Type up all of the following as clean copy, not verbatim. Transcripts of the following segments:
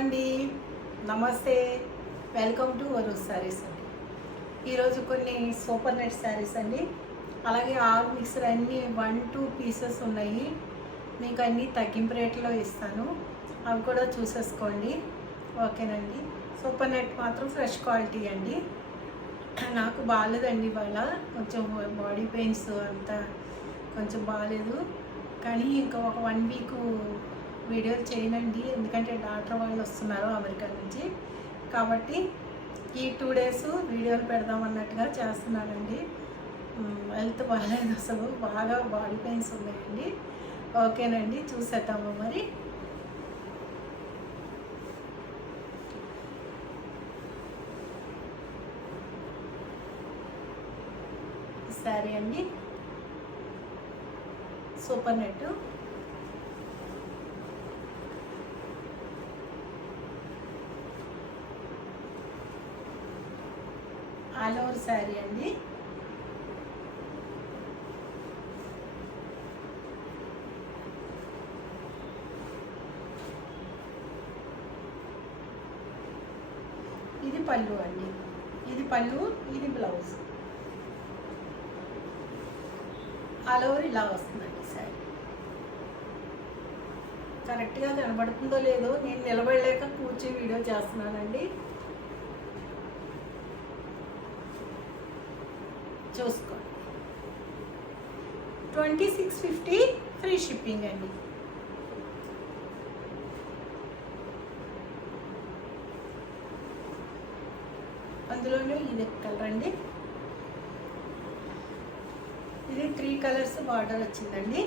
అండి, నమస్తే. Welcome to వరూస్ saris అండి. ఈరోజు కొన్ని సూపర్ నెట్ శారీస్ అండి, అలాగే ఆల్ మిక్సర్ అన్నీ 1-2 పీసెస్ ఉన్నాయి. మీకు అన్నీ తగ్గింపు రేట్లో ఇస్తాను, అవి కూడా చూసేసుకోండి. ఓకేనండి. సూపర్ నెట్ మాత్రం ఫ్రెష్ క్వాలిటీ అండి. నాకు బాగాలేదండి ఇవాళ, కొంచెం బాడీ పెయిన్స్ అంతా కొంచెం బాగాలేదు. కానీ ఇంకా ఒక 1 వీక్ వీడియోలు చేయనండి, ఎందుకంటే డాక్టర్ వాళ్ళు వస్తున్నారు అమెరికా నుంచి. కాబట్టి ఈ 2 డేస్ వీడియోలు పెడదాం అన్నట్టుగా చేస్తున్నానండి. హెల్త్ బాగాలేదు, అసలు బాగా బాడీ పెయిన్స్ ఉన్నాయండి. ఓకేనండి, చూసేద్దాము మరి. శారీ అండి, super net. All over sari అండి. ఇది పళ్ళు అండి, ఇది పళ్ళు, ఇది బ్లౌజ్. ఆల్ ఓవర్ ఇలా వస్తుందండి శారీ. కరెక్ట్గా కనబడుతుందో లేదో, నేను నిలబడలేక కూర్చొని వీడియో చేస్తున్నానండి, చూసుకోండి. 2650 ఫ్రీ షిప్పింగ్ అండి. అందులోనే ఇది కలర్ అండి, ఇది 3 కలర్స్ బార్డర్ వచ్చిందండి,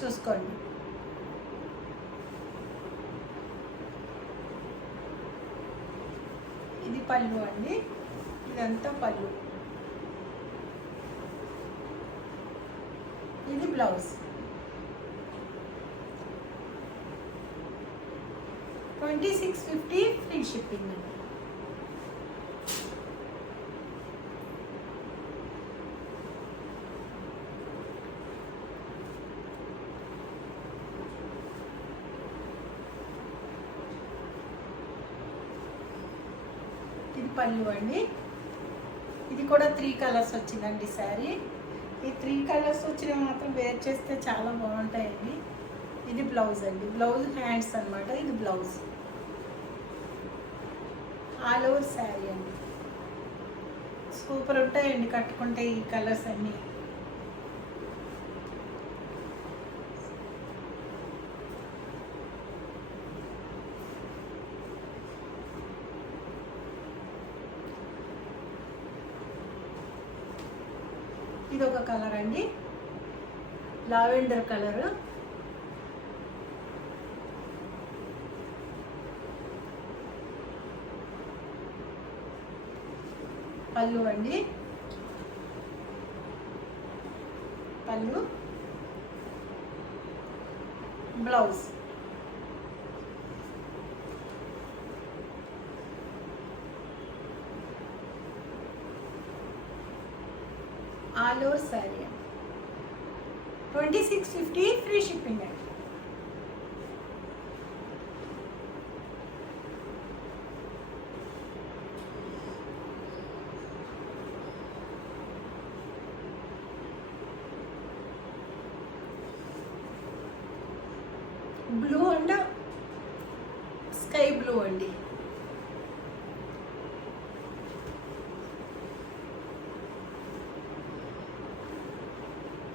చూసుకోండి. ఇది పళ్ళు అండి, ఇదంతా పళ్ళు. ఇది బ్లౌజ్. 2650 ఫ్రీ షిప్పింగ్ అండి. ఇది పళ్ళు అండి, ఇది కూడా 3 కలర్స్ వచ్చిందండి శారీ. ఈ 3 కలర్స్ వచ్చినవి మాత్రం వేర్ చేస్తే చాలా బాగుంటాయండి. ఇది బ్లౌజ్ అండి, బ్లౌజ్ హ్యాండ్స్ అనమాట, ఇది బ్లౌజ్. ఆల్ ఓవర్ శారీ అండి, సూపర్ ఉంటాయండి కట్టుకుంటే ఈ కలర్స్ అన్నీ. ఇది ఒక కలర్ అండి, లావెండర్ కలరు. పళ్ళు అండి, పళ్ళు, బ్లౌజ్. ఆల్ ఓవర్ శారీ అండి. 2650 ఫ్రీ షిప్పింగ్ అండి. బ్లూ అండ్ స్కై బ్లూ అండి.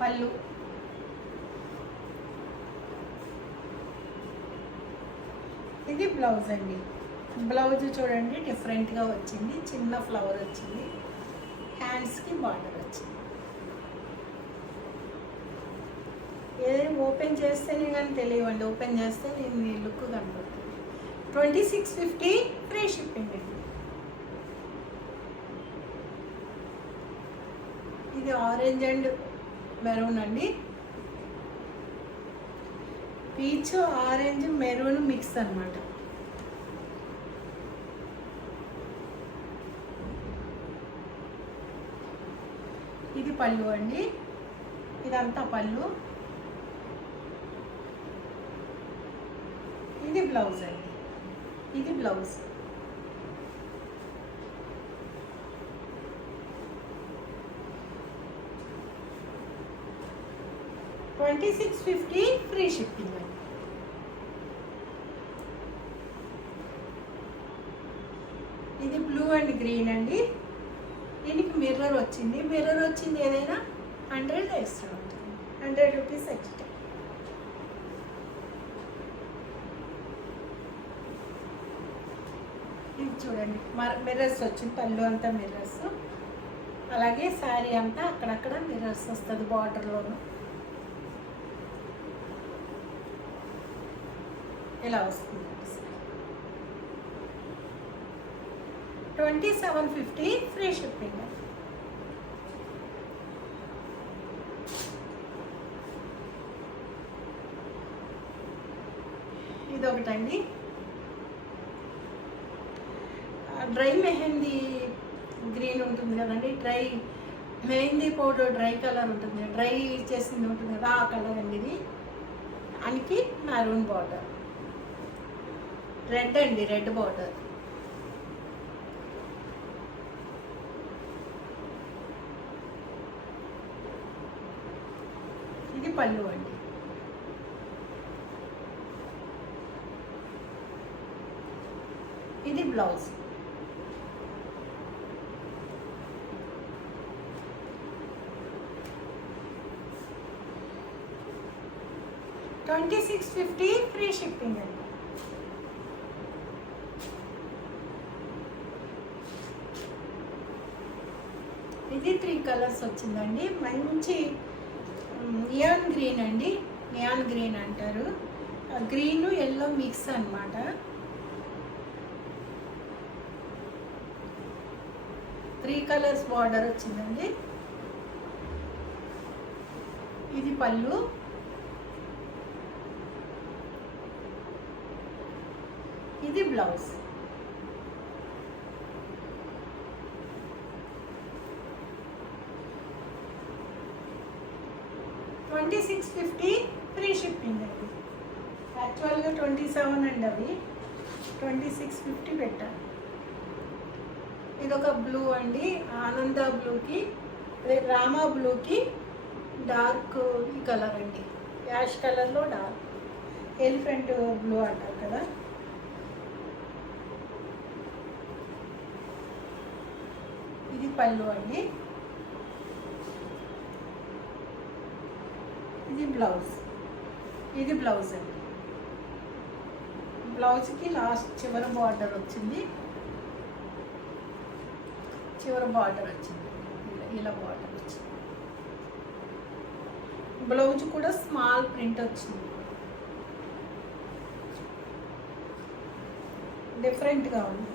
పళ్ళు, ఇది బ్లౌజ్ అండి. బ్లౌజ్ చూడండి డిఫరెంట్గా వచ్చింది, చిన్న ఫ్లవర్ వచ్చింది, హ్యాండ్స్కి బార్డర్ వచ్చింది. ఏదైనా ఓపెన్ చేస్తేనే కానీ తెలియవండి, ఓపెన్ చేస్తే నేను ఈ లుక్ కనపడుతుంది. 2650 ఫ్రీ షిప్పింగ్ అండి. ఇది ఆరెంజ్ అండ్ మెరూన్ అండి, పీచ్ ఆరెంజ్ మెరూన్ మిక్స్ అన్నమాట. ఇది పళ్ళు అండి, ఇదంతా పళ్ళు, ఇది బ్లౌజ్ అండి. ఇది బ్లౌజ్. $26.50 ఫ్రీ షిప్పింగ్ అండి. ఇది బ్లూ అండ్ గ్రీన్ అండి. దీనికి మిర్రర్ వచ్చింది. మిర్రర్ వచ్చింది ఏదైనా 100 ఎక్స్ట్రా ఉంటుంది, 100 రూపీస్ ఎక్స్ట్రా. ఇది చూడండి, మిర్రర్స్ వచ్చింది, పళ్ళు అంతా మిర్రర్స్. అలాగే శారీ అంతా అక్కడక్కడ మిర్రర్స్ వస్తుంది బార్డర్లోను. ఇలా వస్తుంది. $27.50 ఫ్రీ షిప్పింగ్. ఇదొకటండి, డ్రై మెహందీ గ్రీన్ ఉంటుంది కదండి, dry mehndi powder dry colour ఉంటుంది, డ్రై చేసింది ఉంటుంది కదా, ఆ కలర్ అండి ఇది. దానికి మెరూన్ బార్డర్, రెడ్ అండి, రెడ్ బార్డర్. ఇది పళ్ళు అండి. ఇది బ్లౌజ్. $26.50 ఫ్రీ షిప్పింగ్ అండి. ఇది 3 కలర్స్ వచ్చిందండి. మంచి నియాన్ గ్రీన్ అండి, నియాన్ గ్రీన్ అంటారు. గ్రీన్ ఎల్లో మిక్స్ అన్నమాట. త్రీ కలర్స్ బార్డర్ వచ్చిందండి. ఇది పళ్ళు. ఇది బ్లౌజ్. $26.50 ఫ్రీ షిప్పింగ్ అండి. యాక్చువల్గా 27 అండి, అవి 26.50 పెట్టాను. ఇదొక బ్లూ అండి, ఆనంద బ్లూకి, రామా బ్లూకి డార్క్ ఈ కలర్ అండి, యాష్ కలర్లో డార్క్, ఎలిఫెంట్ బ్లూ అంటారు కదా. ఇది పళ్ళు అండి. ఇది బ్లౌజ్. ఇది బ్లౌజ్ అండి. బ్లౌజ్కి లాస్ట్ చివరి బార్డర్ వచ్చింది, చివరి బార్డర్ వచ్చింది, ఇలా బార్డర్ వచ్చింది. బ్లౌజ్ కూడా స్మాల్ ప్రింట్ వచ్చింది, డిఫరెంట్గా ఉంది.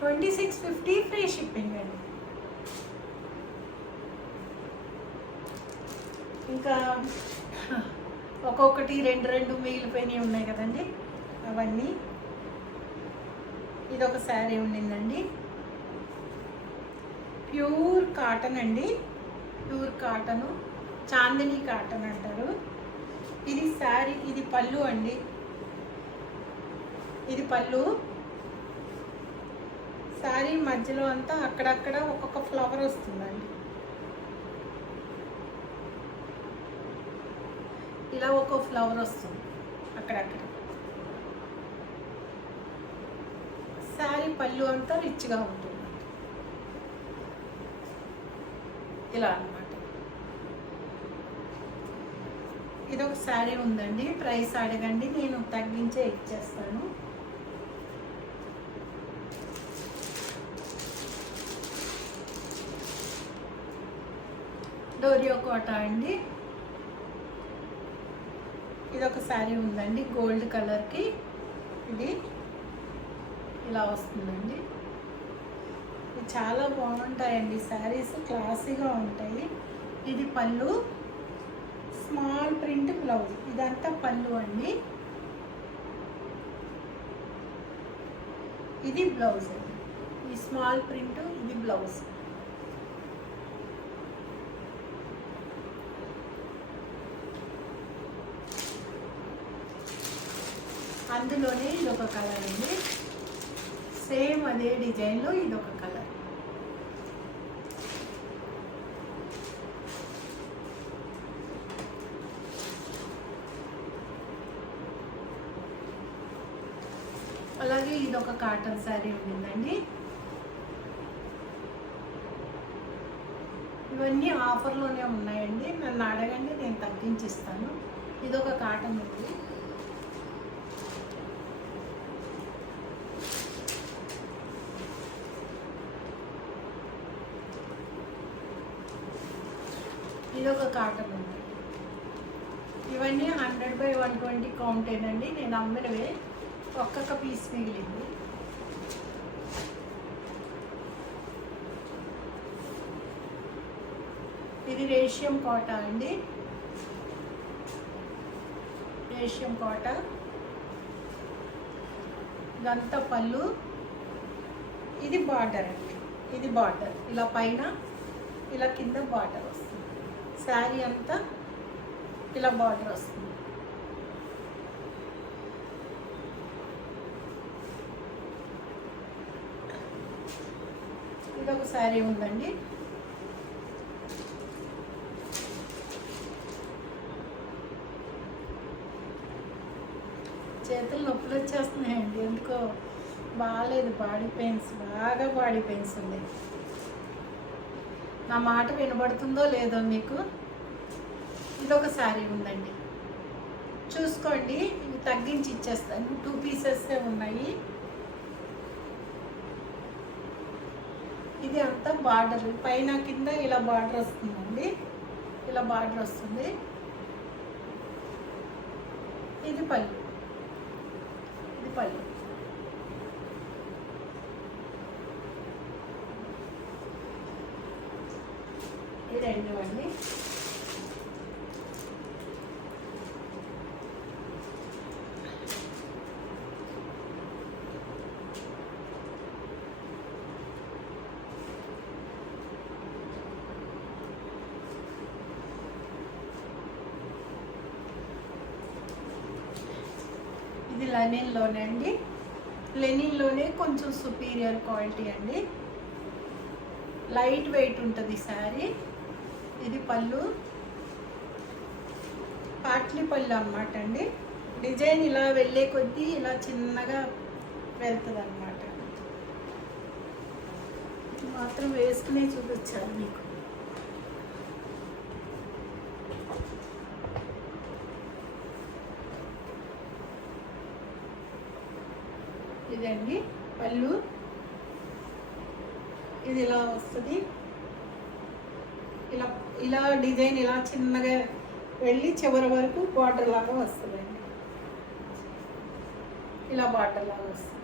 $26.50 ఫ్రీ షిప్పింగ్ అండి. ఇంకా ఒక్కొక్కటి రెండు మిగిలిపోయినవి ఉన్నాయి కదండి, అవన్నీ. ఇదొక శారీ ఉండిందండి, ప్యూర్ కాటన్ అండి, ప్యూర్ కాటను, చాందిని కాటన్ అంటారు. ఇది శారీ, ఇది పళ్ళు అండి, ఇది పళ్ళు. శారీ మధ్యలో అంతా అక్కడక్కడ ఒక్కొక్క ఫ్లవర్ వస్తుందండి, ఇలా ఒక్కొక్క ఫ్లవర్ వస్తుంది అక్కడక్కడ. శారీ పళ్ళు అంతా రిచ్గా ఉంటుంది, ఇలా అన్నమాట. ఇదొక శారీ ఉందండి, ప్రైస్ అడగండి, నేను తగ్గించే ఇచ్చేస్తాను. డోరియో కోట అండి. ఇదొక శారీ ఉందండి, గోల్డ్ కలర్కి, ఇది ఇలా వస్తుందండి. ఇది చాలా బాగుంటాయండి శారీస్, క్లాసీగా ఉంటాయి. ఇది పళ్ళు, స్మాల్ ప్రింట్ బ్లౌజ్. ఇదంతా పళ్ళు అండి. ఇది బ్లౌజ్ అండి, ఈ స్మాల్ ప్రింట్, ఇది బ్లౌజ్. అందులోనే ఇదొక కలర్ అండి, సేమ్ అదే డిజైన్లో ఇదొక కలర్. అలాగే ఇదొక కాటన్ శారీ ఉండిందండి. ఇవన్నీ ఆఫర్లోనే ఉన్నాయండి, నన్ను అడగండి, నేను తగ్గించిస్తాను. ఇదొక కాటన్ ఉంది. ఇదొక కాటన్ ఉంది. ఇవన్నీ 100/120 కౌంటేనండి, నేను అమ్మినవే, ఒక్కొక్క పీస్ మిగిలింది. ఇది రేషియం కోట అండి, రేషియం కోట. ఇదంతా పళ్ళు, ఇది బార్డర్ అండి, ఇది బార్డర్ ఇలా పైన ఇలా కింద బార్డర్ వస్తుంది. శారీ అంతా ఇలా బార్డర్ వస్తుంది. ఇదొక శారీ ఉందండి. చేతులు నొప్పులు వచ్చేస్తున్నాయండి, ఎందుకో బాగాలేదు, బాడీ పెయిన్స్, బాగా బాడీ పెయిన్స్ ఉంది. నా మాట వినబడుతుందో లేదో మీకు. ఇదొక శారీ ఉందండి, చూసుకోండి, ఇవి తగ్గించి ఇచ్చేస్తాను. 2 పీసెస్సే ఉన్నాయి. ఇది అంతా బార్డర్, పైన కింద ఇలా బార్డర్ వస్తుందండి, ఇలా బార్డర్ వస్తుంది. ఇది పళ్ళు, ఇది పళ్ళు. ఇది రెండు అండి. ఇది లెనిన్లోనే అండి, లెనిన్లోనే కొంచెం సుపీరియర్ క్వాలిటీ అండి, లైట్ వెయిట్ ఉంటుంది శారీ. ఇది పళ్ళు, పాట్లీ పళ్ళు అన్నమాట అండి. డిజైన్ ఇలా వెళ్ళే కొద్దీ ఇలా చిన్నగా వెళ్తుంది అన్నమాట. మాత్రం వేసుకునే చూపించాలి మీకు. ఇదండి పళ్ళు, ఇది ఇలా వస్తుంది. ఇలా ఇలా డిజైన్ ఇలా చిన్నగా వెళ్ళి చివరి వరకు బార్డర్ లాగా వస్తుందండి, ఇలా బార్డర్ లాగా వస్తుంది.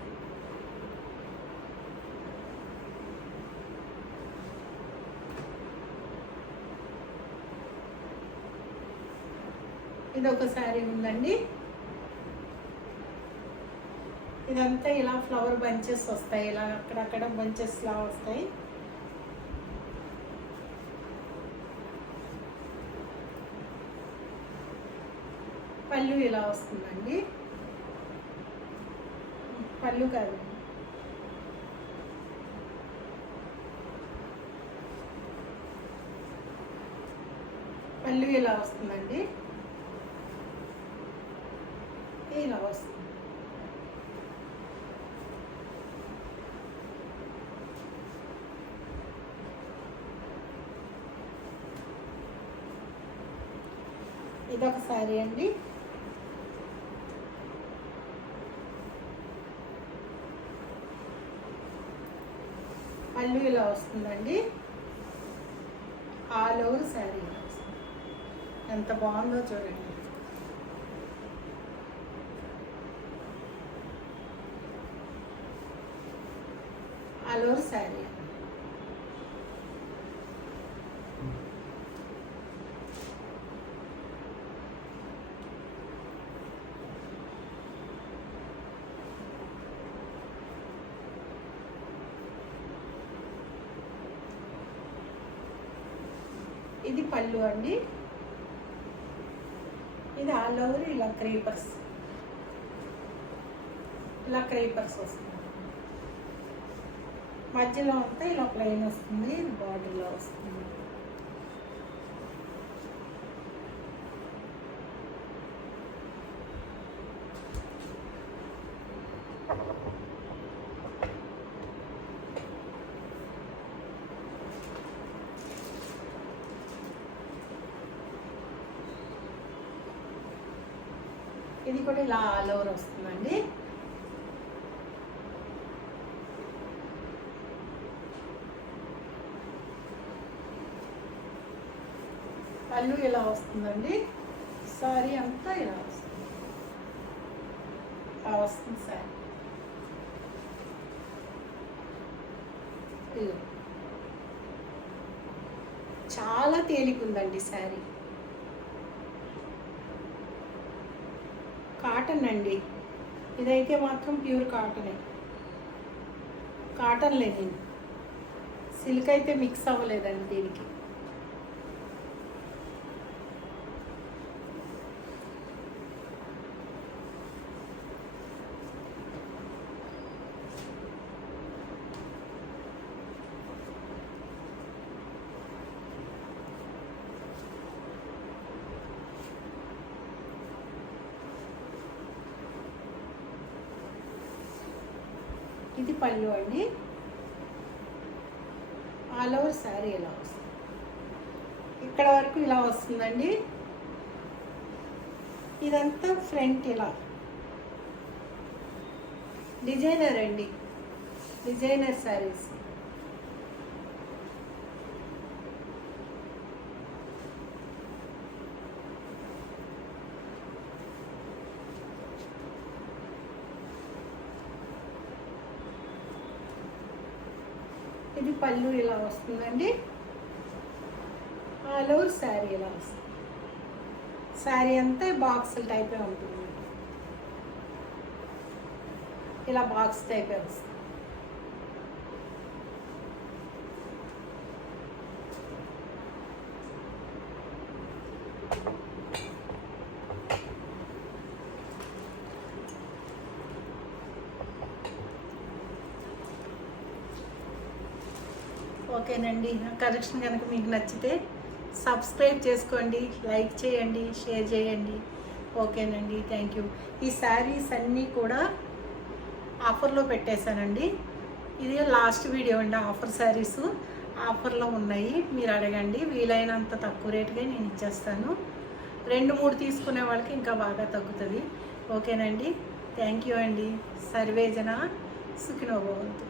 ఇది ఒక శారీ ఉందండి. ఇదంతా ఇలా ఫ్లవర్ బంచెస్ వస్తాయి, ఇలా అక్కడక్కడ బంచెస్ లా వస్తాయి. పళ్ళు ఇలా వస్తుందండి, పళ్ళు కాదండి, పళ్ళు ఇలా వస్తుందండి, ఇలా వస్తుంది. ఇదొక శారీ అండి. పళ్ళు ఇలా వస్తుందండి, ఆల్ ఓవర్ శారీ ఇలా వస్తుంది. ఎంత బాగుందో చూడండి. All over sari. ఇది పళ్ళు అండి, ఇది ఆల్ ఓవర్ ఇలా క్రీపర్స్. ఇలా క్రేపర్స్ వస్తుంది. మధ్యలో అంతా ఇలా ప్లెయిన్ వస్తుంది, బార్డర్లో వస్తుంది. ఇది కూడా ఇలా ఆల్ ఓవర్ వస్తుందండి. పళ్ళు ఇలా వస్తుందండి. సారీ అంతా ఇలా వస్తుంది. ఇలా వస్తుంది సారీ. చాలా తేలికుందండి శారీ. కాటన్ అండి, ఇదైతే మాత్రం ప్యూర్ కాటనే. కాటన్ లేదు, సిల్క్ అయితే మిక్స్ అవ్వలేదండి దీనికి. ఇది పళ్ళు అండి. ఆల్ ఓవర్ శారీ ఇలా వస్తుంది. ఇక్కడ వరకు ఇలా వస్తుందండి. ఇదంతా ఫ్రంట్ ఇలా డిజైనర్ అండి, డిజైనర్ శారీస్. ఇది పళ్ళు ఇలా వస్తుందండి. ఆల్ ఓవర్ శారీ ఇలా వస్తుంది. శారీ అంతా బాక్స్ టైపే ఉంటుంది, ఇలా బాక్స్ టైపే వస్తుంది. ఓకేనండి, నా కలెక్షన్ కనుక మీకు నచ్చితే సబ్స్క్రైబ్ చేసుకోండి, లైక్ చేయండి, షేర్ చేయండి. ఓకేనండి, థ్యాంక్ యూ. ఈ శారీస్ అన్నీ కూడా ఆఫర్లో పెట్టేశానండి. ఇది లాస్ట్ వీడియో అండి. ఆఫర్ శారీస్ ఆఫర్లో ఉన్నాయి, మీరు అడగండి. వీలైనంత తక్కువ రేటుగా నేను ఇచ్చేస్తాను. 2-3 తీసుకునే వాళ్ళకి ఇంకా బాగా తగ్గుతుంది. ఓకేనండి, థ్యాంక్ యూ అండి. సర్వేజన సుఖినో భవంతు.